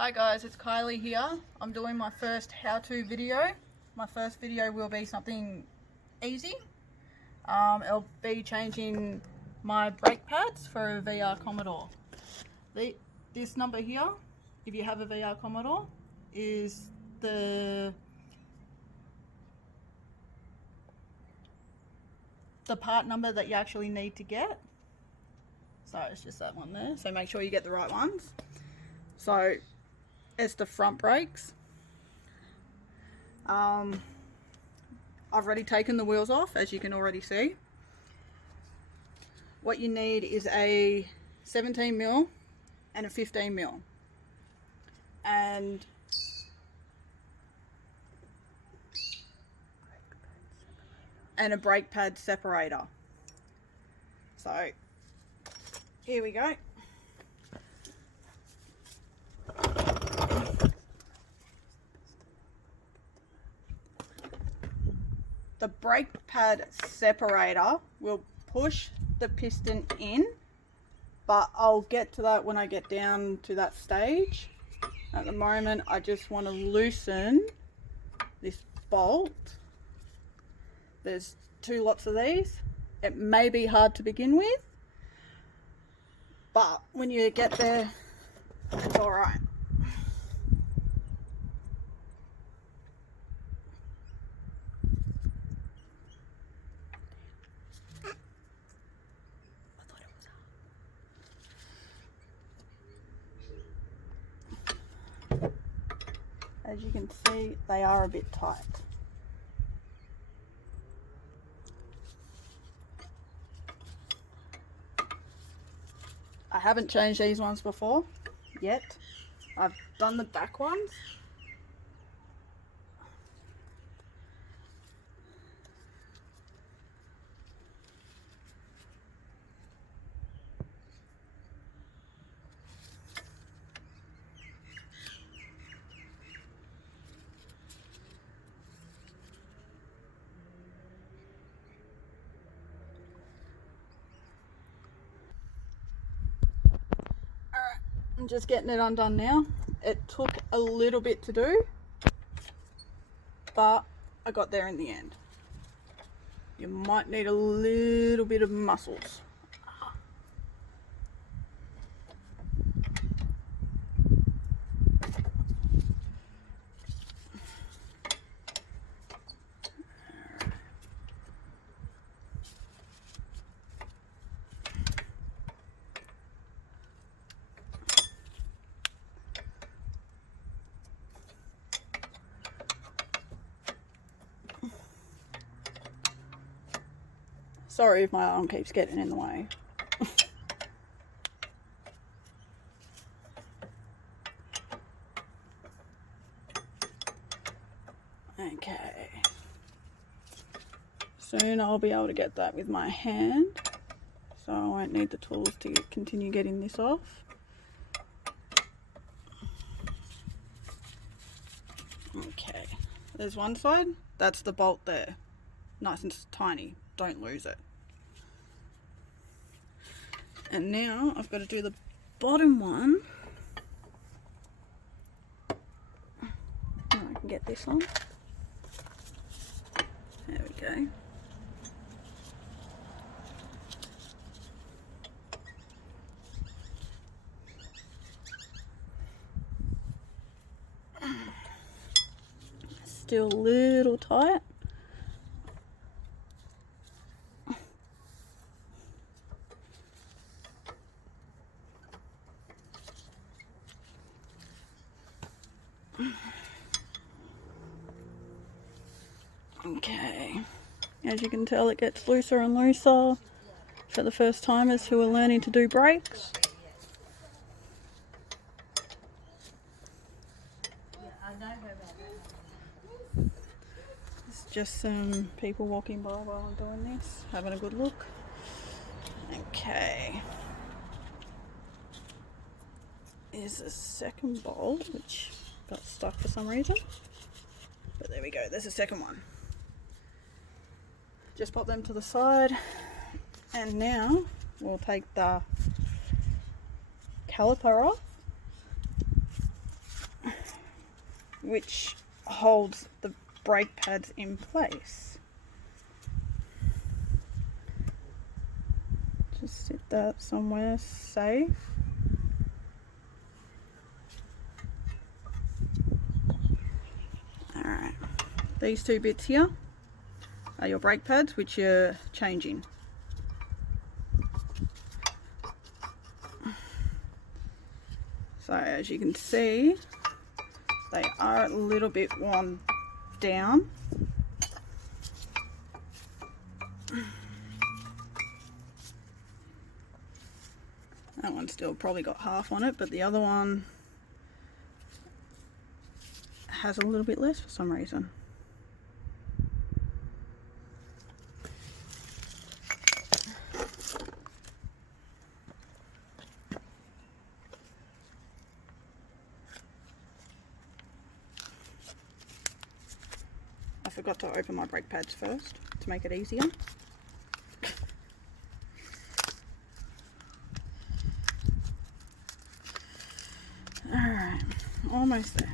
Hi guys, it's Kylie here. I'm doing my first how-to video. My first video will be something easy. It'll be changing my brake pads for a VR Commodore. This number here, if you have a VR Commodore, is the part number that you actually need to get. So it's just that one there. So make sure you get the right ones. So it's the front brakes. I've already taken the wheels off, as you can already see. What you need is a 17mm and a 15mm, and a brake pad separator. So here we go. The brake pad separator will push the piston in, but I'll get to that when I get down to that stage. At the moment, I just want to loosen this bolt. There's two lots of these. It may be hard to begin with, but when you get there, it's all right. As you can see, they are a bit tight. I haven't changed these ones before yet. I've done the back ones. I'm just getting it undone now. It took a little bit to do, but I got there in the end. You might need a little bit of muscles. Sorry if my arm keeps getting in the way. Okay. Soon I'll be able to get that with my hand, so I won't need the tools to continue getting this off. Okay, there's one side. That's the bolt there. Nice and tiny. Don't lose it. And now I've got to do the bottom one. Now I can get this on. There we go. Still a little tight. Okay, as you can tell, it gets looser and looser for the first timers who are learning to do brakes. It's just some people walking by while I'm doing this, having a good look. Okay, here's the second bolt, which got stuck for some reason. But there we go, there's a second one. Just pop them to the side, and now we'll take the caliper off which holds the brake pads in place. Just sit that somewhere safe. Alright, these two bits here are your brake pads, which you're changing. So as you can see, they are a little bit worn down. That one's still probably got half on it, but the other one has a little bit less for some reason. I forgot to open my brake pads first to make it easier. Alright, almost there.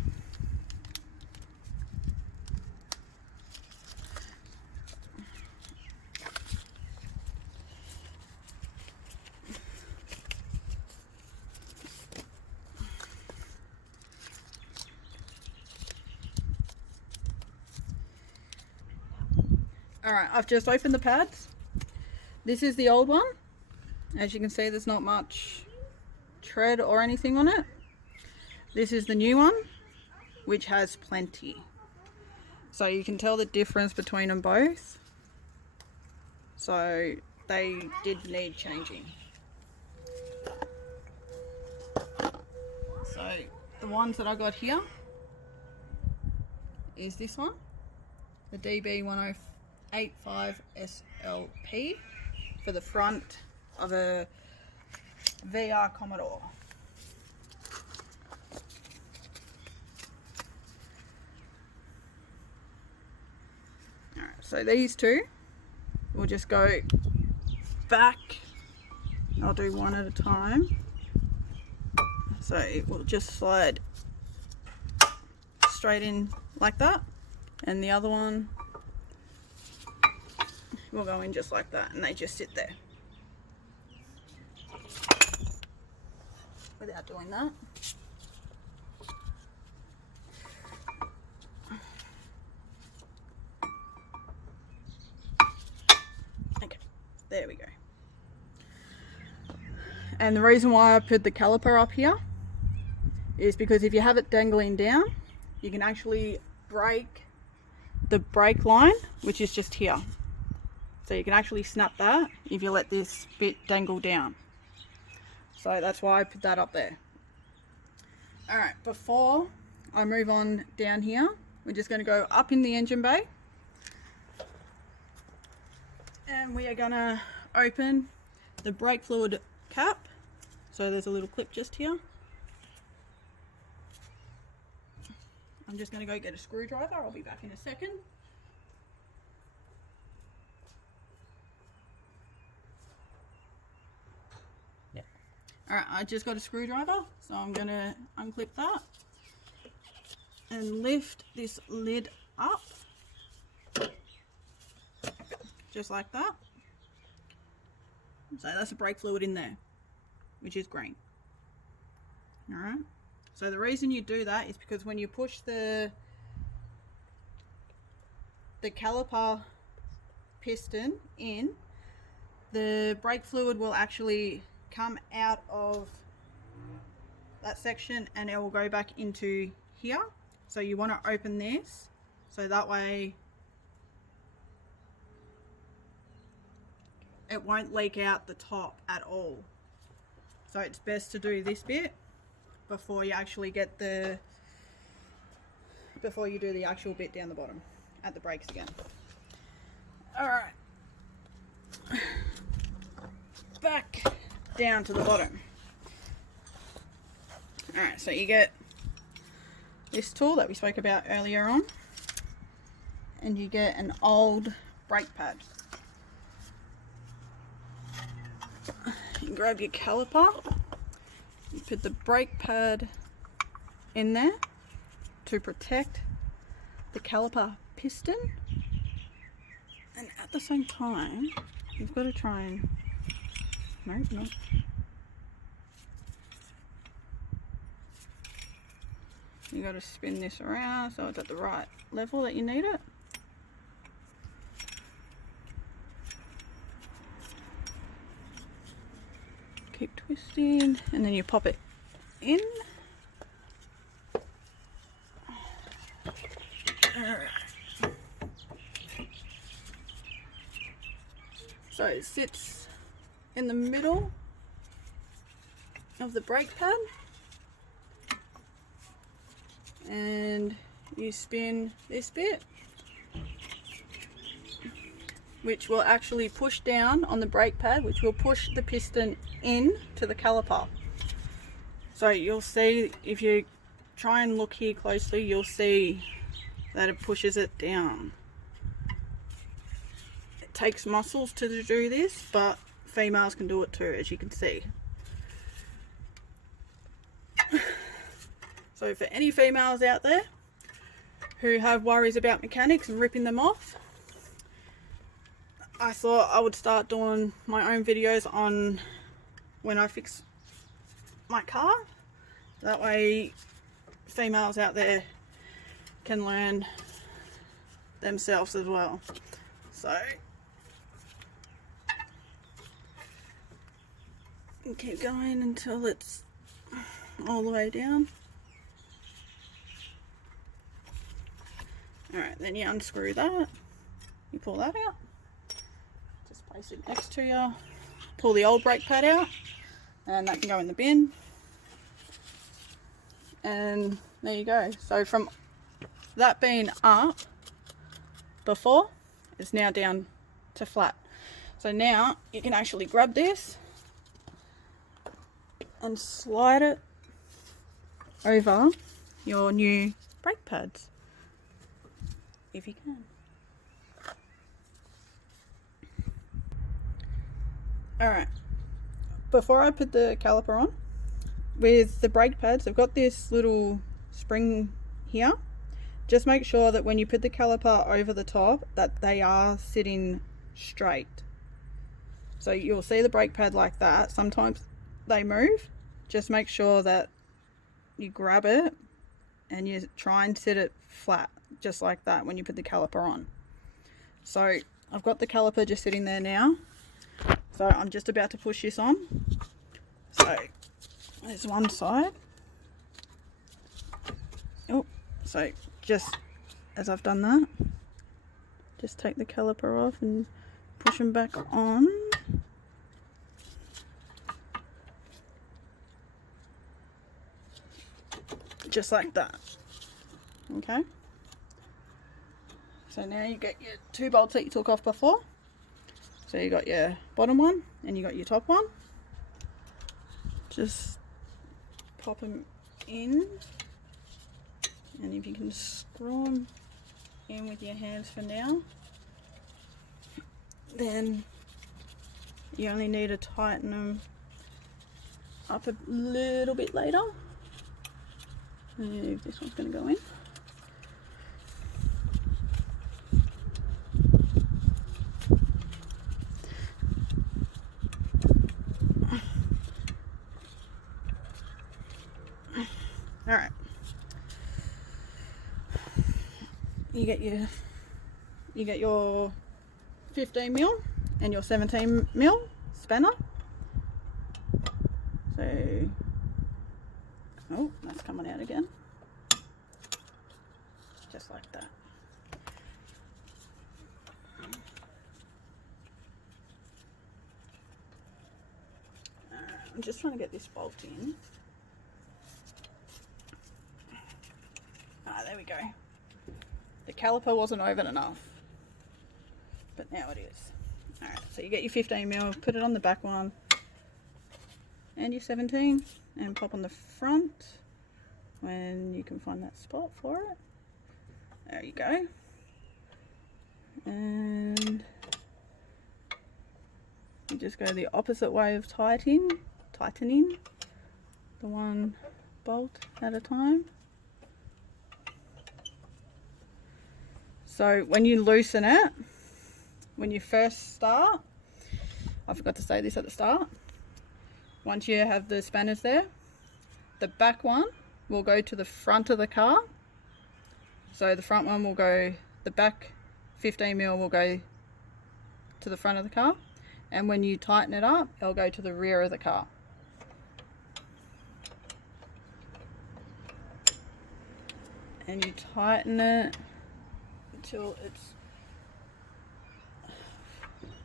Alright, I've just opened the pads. This is the old one. As you can see, there's not much tread or anything on it. This is the new one, which has plenty. So you can tell the difference between them both. So they did need changing. So the ones that I got here is this one, the DB1085 SLP for the front of a VR Commodore. Alright, so these two, we'll just go back. I'll do one at a time. So it will just slide straight in like that, and the other one will go in just like that, and they just sit there without doing that. Okay, there we go. And the reason why I put the caliper up here is because if you have it dangling down, you can actually break the brake line, which is just here. So you can actually snap that if you let this bit dangle down. So that's why I put that up there. Alright, before I move on down here, we're just going to go up in the engine bay. And we are going to open the brake fluid cap. So there's a little clip just here. I'm just going to go get a screwdriver. I'll be back in a second. Yeah. Alright, I just got a screwdriver, so I'm going to unclip that and lift this lid up, just like that. So that's the brake fluid in there, which is green. Alright. So the reason you do that is because when you push the caliper piston in, the brake fluid will actually come out of that section and it will go back into here. So you want to open this so that way it won't leak out the top at all. So it's best to do this bit before you actually get before you do the actual bit down the bottom at the brakes again. Alright, back down to the bottom. Alright, so you get this tool that we spoke about earlier on, and you get an old brake pad. You grab your caliper, you put the brake pad in there, to protect the caliper piston, and at the same time you've got to try and, no, not. You got to spin this around so it's at the right level that you need it. Keep twisting, and then you pop it in. So it sits in the middle of the brake pad, and you spin this bit, which will actually push down on the brake pad, which will push the piston in to the caliper. So you'll see, if you try and look here closely, you'll see that it pushes it down. It takes muscles to do this, but females can do it too, as you can see. So for any females out there who have worries about mechanics and ripping them off, I thought I would start doing my own videos on when I fix my car. That way females out there can learn themselves as well. So keep going until it's all the way down. Alright, then you unscrew that, you pull that out, just place it next to you, pull the old brake pad out, and that can go in the bin. And there you go. So from that being up before, it's now down to flat. So now you can actually grab this and slide it over your new brake pads, if you can. Alright, before I put the caliper on, with the brake pads, I've got this little spring here. Just make sure that when you put the caliper over the top, that they are sitting straight. So you'll see the brake pad like that. Sometimes they move. Just make sure that you grab it and you try and sit it flat, just like that, when you put the caliper on. So I've got the caliper just sitting there now. So I'm just about to push this on. So there's one side. Oh, so just as I've done that, just take the caliper off and push them back on. Just like that. Okay. So now you get your two bolts that you took off before. So you got your bottom one and you got your top one. Just pop them in, and if you can screw them in with your hands for now, then you only need to tighten them up a little bit later. And this one's going to go in. Alright, you get your 15 mil and your 17 mil spanner. So, oh, that's coming out again, just like that. I'm just trying to get this bolt in. Ah, there we go. The caliper wasn't open enough, but now it is. Alright, so you get your 15 mil, put it on the back one, and your 17, and pop on the front when you can find that spot for it. There you go. And you just go the opposite way of tightening the one bolt at a time. So when you loosen it, when you first start, I forgot to say this at the start, once you have the spanners there, the back one will go to the front of the car. So the front one will go, the back 15mm will go to the front of the car, and when you tighten it up, it'll go to the rear of the car. And you tighten it until it's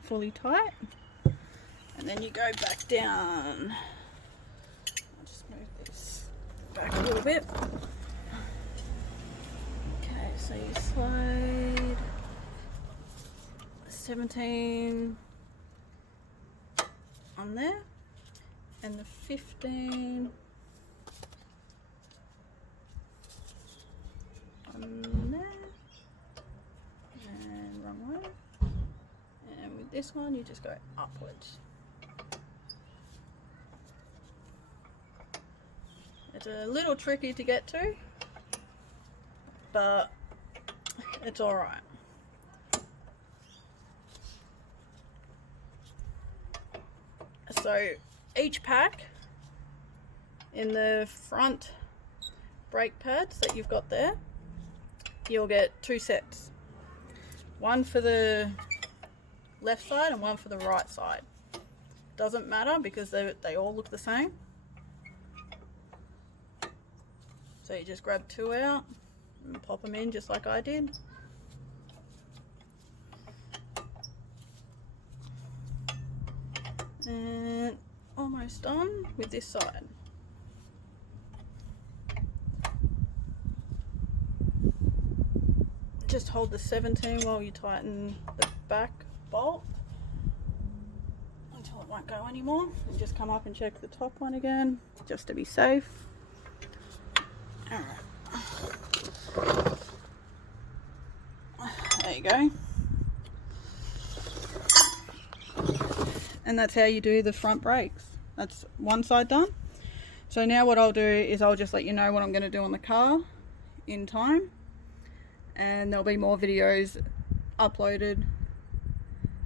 fully tight, and then you go back down. I'll just move this back a little bit. Okay, so you slide 17 on there, and the 15 on there, and wrong way. And with this one, you just go upwards. It's a little tricky to get to, but it's all right. So each pack in the front brake pads that you've got there, you'll get 2 sets. One for the left side and one for the right side. Doesn't matter because they all look the same. So you just grab 2 out and pop them in just like I did. And almost done with this side. Just hold the 17 while you tighten the back bolt until it won't go anymore, and just come up and check the top one again just to be safe. Alright, there you go. And that's how you do the front brakes. That's one side done. So now what I'll do is I'll just let you know what I'm going to do on the car in time, and there'll be more videos uploaded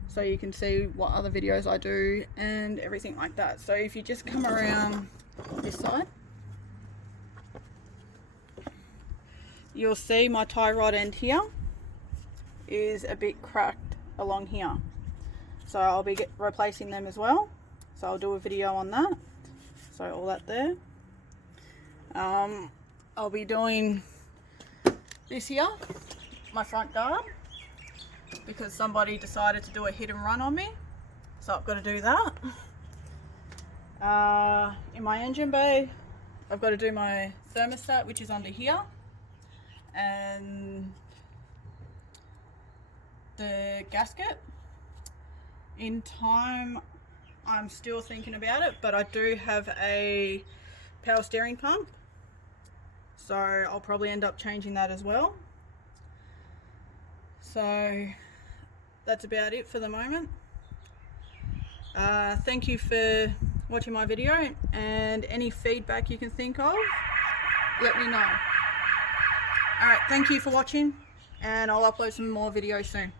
so you can see what other videos I do and everything like that. So if you just come around this side, you'll see my tie rod end here is a bit cracked along here. So I'll be replacing them as well. So I'll do a video on that. So all that there. I'll be doing this here, my front guard, because somebody decided to do a hit and run on me. So I've got to do that. In my engine bay, I've got to do my thermostat, which is under here. And the gasket. In time, I'm still thinking about it, but I do have a power steering pump, so I'll probably end up changing that as well. So that's about it for the moment. Thank you for watching my video, and any feedback you can think of, let me know. Alright, thank you for watching, and I'll upload some more videos soon.